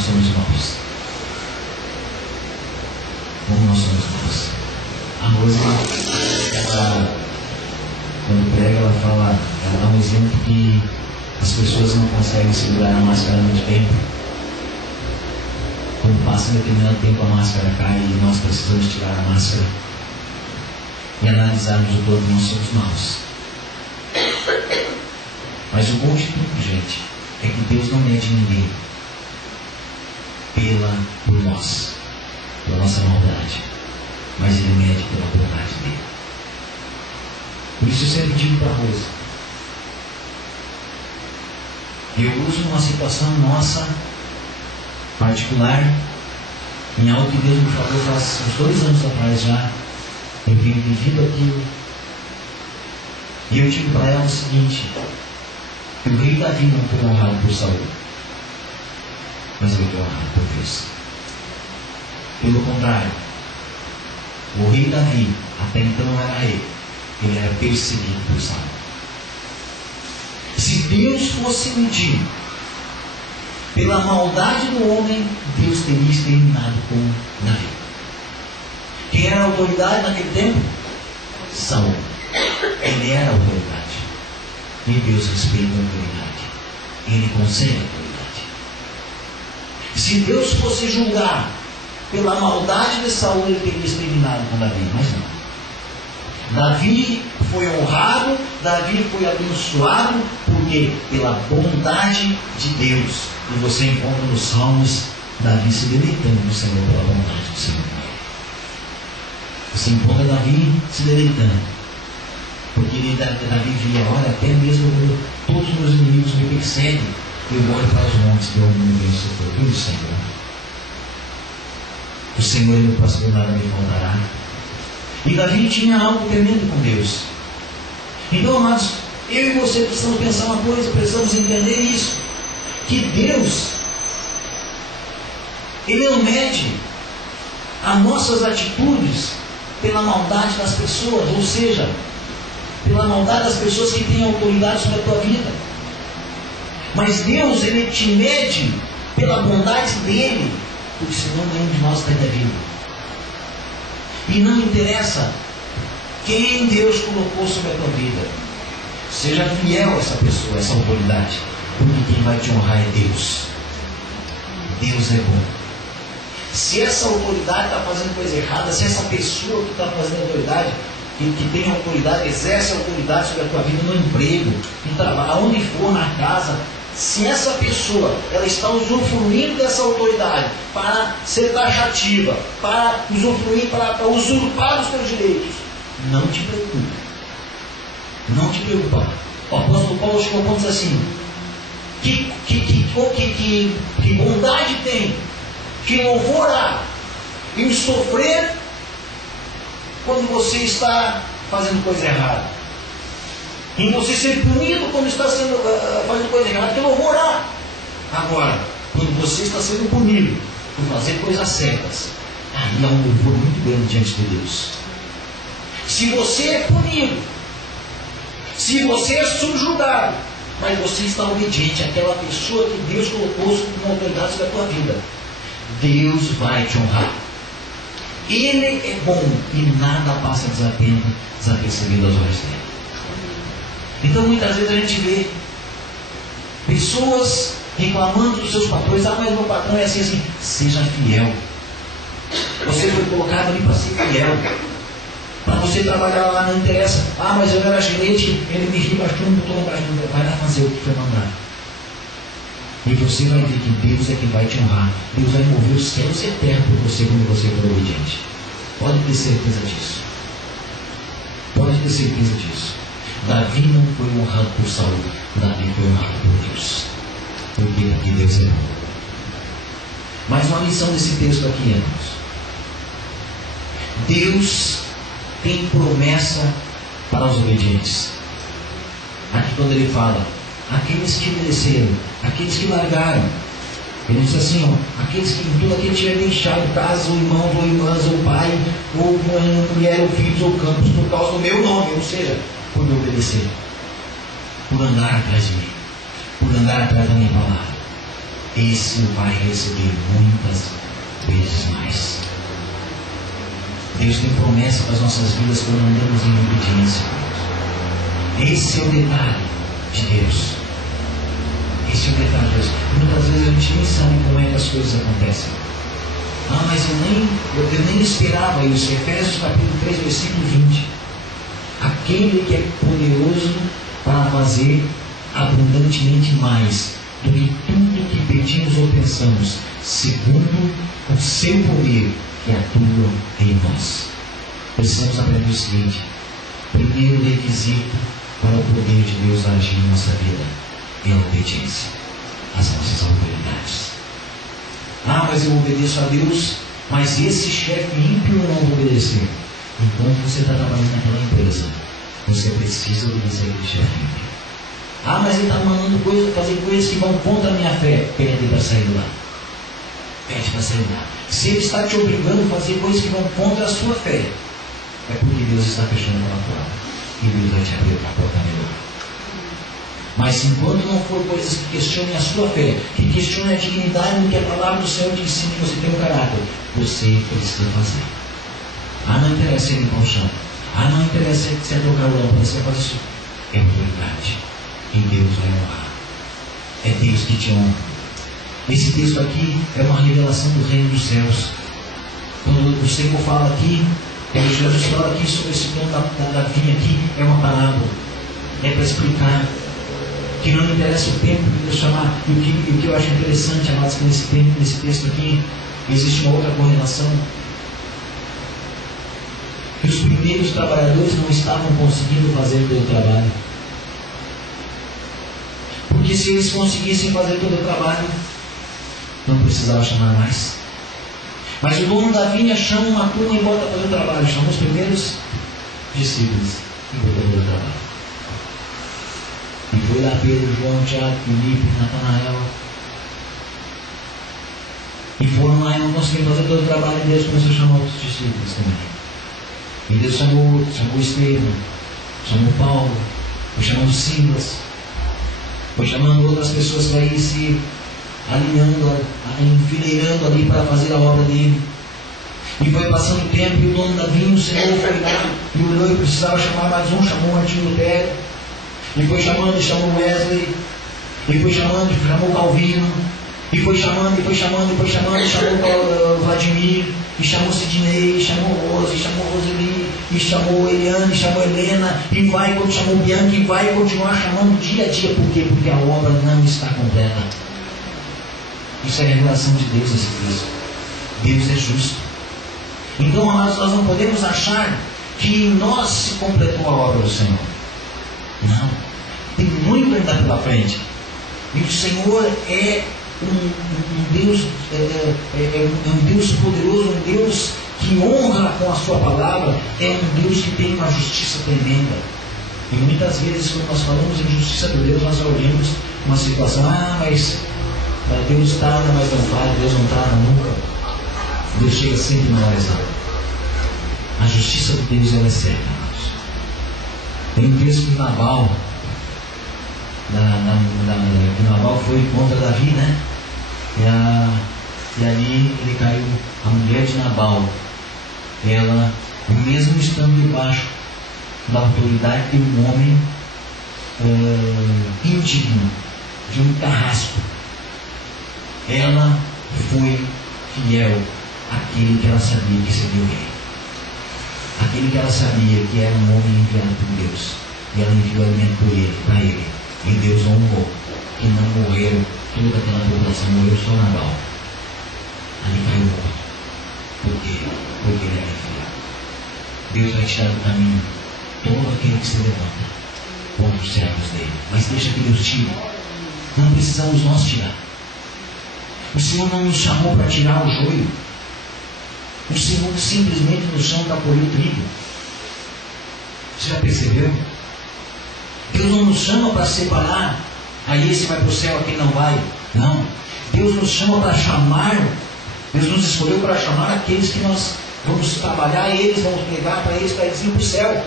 somos maus. Como nós somos maus. A Rose, ela, quando prega, ela fala, ela dá um exemplo que as pessoas não conseguem segurar a máscara muito tempo. Quando passa um determinado tempo, a máscara cai e nós precisamos tirar a máscara e analisarmos o todo. Nós somos maus. Mas o bom de tudo, gente, é que Deus não mede ninguém por nós, pela nossa maldade, mas Ele mede pela bondade dele. Por isso eu sempre digo para a Rosa, eu uso uma situação nossa particular, em algo que Deus me falou faz uns 2 anos atrás já. Eu tenho vivido aquilo e eu digo para ela o seguinte, que o rei Davi não foi honrado por Saul, mas ele foi honrado por Deus. Pelo contrário, o rei Davi até então não era rei, ele era perseguido por Saul. Se Deus fosse medir pela maldade do homem, Deus teria exterminado com Davi. Quem era a autoridade naquele tempo? Saul. Ele era a autoridade. E Deus respeita a autoridade. Ele concede a autoridade. Se Deus fosse julgar pela maldade de Saul, ele teria exterminado com Davi, mas não. Davi foi honrado, Davi foi abençoado, porque pela bondade de Deus. E você encontra nos Salmos Davi se deleitando no Senhor pela bondade do Senhor. Você encontra Davi se deleitando, porque Davi via, olha, até mesmo todos os meus inimigos me perseguem, eu olho para os montes, que eu não venho socorro do Senhor. O Senhor é meu pastor, nada me faltará. E Davi tinha algo tremendo com Deus. Então, amados, eu e você precisamos pensar uma coisa, precisamos entender isso, que Deus, Ele não mede as nossas atitudes pela maldade das pessoas, ou seja, pela maldade das pessoas que têm autoridade sobre a tua vida. Mas Deus, Ele te mede pela bondade dEle, porque senão nenhum de nós estaria vivo. E não interessa quem Deus colocou sobre a tua vida, seja fiel a essa pessoa, a essa autoridade, porque quem vai te honrar é Deus. Deus é bom. Se essa autoridade está fazendo coisa errada, se essa pessoa que está fazendo autoridade, que tem autoridade, exerce autoridade sobre a tua vida no emprego, no trabalho, aonde for, na casa, se essa pessoa ela está usufruindo dessa autoridade para ser taxativa, para usufruir, para usurpar os teus direitos, não te preocupe. Não te preocupa. O apóstolo Paulo chegou a ponto assim: que bondade tem, que louvor há em sofrer quando você está fazendo coisa errada, em você ser punido quando está fazendo coisa errada, que louvor há. Agora, quando você está sendo punido por fazer coisas certas, aí há um louvor muito grande diante de Deus. Se você é punido, se você é subjugado, mas você está obediente àquela pessoa que Deus colocou como autoridade sobre a tua vida, Deus vai te honrar. Ele é bom e nada passa desapercebido aos olhos dele. Então muitas vezes a gente vê pessoas reclamando dos seus patrões: ah, mas meu patrão é assim, assim. Seja fiel. Você foi colocado ali para ser fiel. Para você trabalhar lá, não interessa. Ah, mas eu era gerente, ele me rebaixou, me botou lá. Vai lá fazer o que foi mandado. E você vai ver que Deus é que vai te honrar. Deus vai mover os céus e a terra por você quando você for obediente. Pode ter certeza disso. Pode ter certeza disso. Davi não foi honrado por Saul, Davi foi honrado por Deus. Porque Deus é bom. Mais uma lição desse texto aqui, irmãos. Deus tem promessa para os obedientes. Aqui quando ele fala, aqueles que obedeceram, aqueles que largaram, ele diz assim, ó, aqueles que tudo aquele tiver deixado casa, ou irmãos, ou irmãs, ou pai, ou mulher, ou filhos, ou campos, por causa do meu nome, ou seja, por me obedecer, por andar atrás de mim, por andar atrás da minha palavra, esse vai receber muitas vezes mais. Deus tem promessa para as nossas vidas quando andamos em obediência. Esse é o detalhe de Deus. Esse é o detalhe de Deus. Muitas vezes a gente nem sabe como é que as coisas acontecem. Mas eu nem esperava isso. Efésios capítulo 3, versículo 20. Aquele que é poderoso para fazer abundantemente mais do que tudo que pedimos ou pensamos, segundo o seu poder que atua em nós. Precisamos aprender o seguinte: primeiro requisito para o poder de Deus agir em nossa vida é a obediência às nossas autoridades. Mas eu obedeço a Deus, mas esse chefe ímpio eu não vou obedecer. Enquanto você está trabalhando naquela empresa, você precisa obedecer aquele chefe ímpio. Mas ele está mandando fazer coisas que vão contra a minha fé. Pede para sair de lá. Pede para sair de lá. Se ele está te obrigando a fazer coisas que vão contra a sua fé, é porque Deus está fechando aquela porta. E Deus vai te abrir uma porta melhor. Mas enquanto não for coisas que questionem a sua fé, que questionem a dignidade do que a palavra do Senhor te ensina que você tem um caráter, você precisa fazer. Não interessa ele limpar o chão. Não interessa você trocar o lâmpada, você vai fazer isso. É autoridade. E Deus vai honrar. É Deus que te honra. Esse texto aqui é uma revelação do reino dos céus. Quando o Senhor fala aqui, Jesus fala aqui sobre esse dono da vinha aqui, é uma parábola. É para explicar que não interessa o tempo que Deus chamar. E o que eu acho interessante, amados, que nesse texto aqui existe uma outra correlação. Que os primeiros trabalhadores não estavam conseguindo fazer todo o trabalho. Porque se eles conseguissem fazer todo o trabalho, não precisava chamar mais. Mas o dono da vinha chama uma turma e bota fazer o trabalho. Chama os primeiros discípulos e bota fazer o trabalho. E foi lá Pedro, João, Tiago, Filipe, Natanael. E foram lá e não conseguiram fazer todo o trabalho. E Deus começou a chamar outros discípulos também. E Deus chamou Estevão, chamou Paulo, foi chamando Silas, foi chamando outras pessoas para ir se alinhando, enfileirando ali para fazer a obra dele. E foi passando o tempo e o dono da vinha, o Senhor, foi lá e olhou e precisava chamar mais um, chamou Martinho Lutero. E foi chamando e chamou Wesley. E foi chamando e chamou Calvino. E foi chamando e chamou o Vladimir. E chamou Sidney, e chamou Rose, e chamou Roseli, e chamou Eliane, e chamou Helena, e vai, quando chamou Bianca, e vai continuar chamando dia a dia. Por quê? Porque a obra não está completa. Isso é a revelação de Deus nesse texto. Deus é justo. Então, amados, nós não podemos achar que em nós se completou a obra do Senhor. Não. Tem muito ainda pela frente. E o Senhor é um Deus, um Deus poderoso, um Deus que honra com a sua palavra, é um Deus que tem uma justiça tremenda. E muitas vezes, quando nós falamos em justiça de Deus, nós ouvimos uma situação: mas Deus tarda, mas não vai, Deus não tarda nunca. Deus chega sempre na hora exata. A justiça de Deus, ela é certa, amados. Tem um texto de Nabal. Nabal foi contra Davi, né? E ali ele caiu. A mulher de Nabal, ela, mesmo estando debaixo da autoridade de um homem indigno, de um carrasco, ela foi fiel àquele que ela sabia que seria o rei, aquele que ela sabia que era um homem enviado por Deus, e ela enviou alimento para ele. E Deus honrou, que não morreram toda aquela população, morreu só Nabal. Ali caiu morto. Por quê? Porque ele era fiel. Deus vai tirar do caminho todo aquele que se levanta contra os servos dele. Mas deixa que Deus tire. Não precisamos nós tirar. O Senhor não nos chamou para tirar o joio. O Senhor simplesmente nos chama para colher o trigo. Você já percebeu? Deus não nos chama para separar, aí esse vai para o céu, aquele não vai. Não. Deus nos chama para chamar. Deus nos escolheu para chamar aqueles que nós vamos trabalhar, eles vamos pregar para eles, para eles irem para o céu.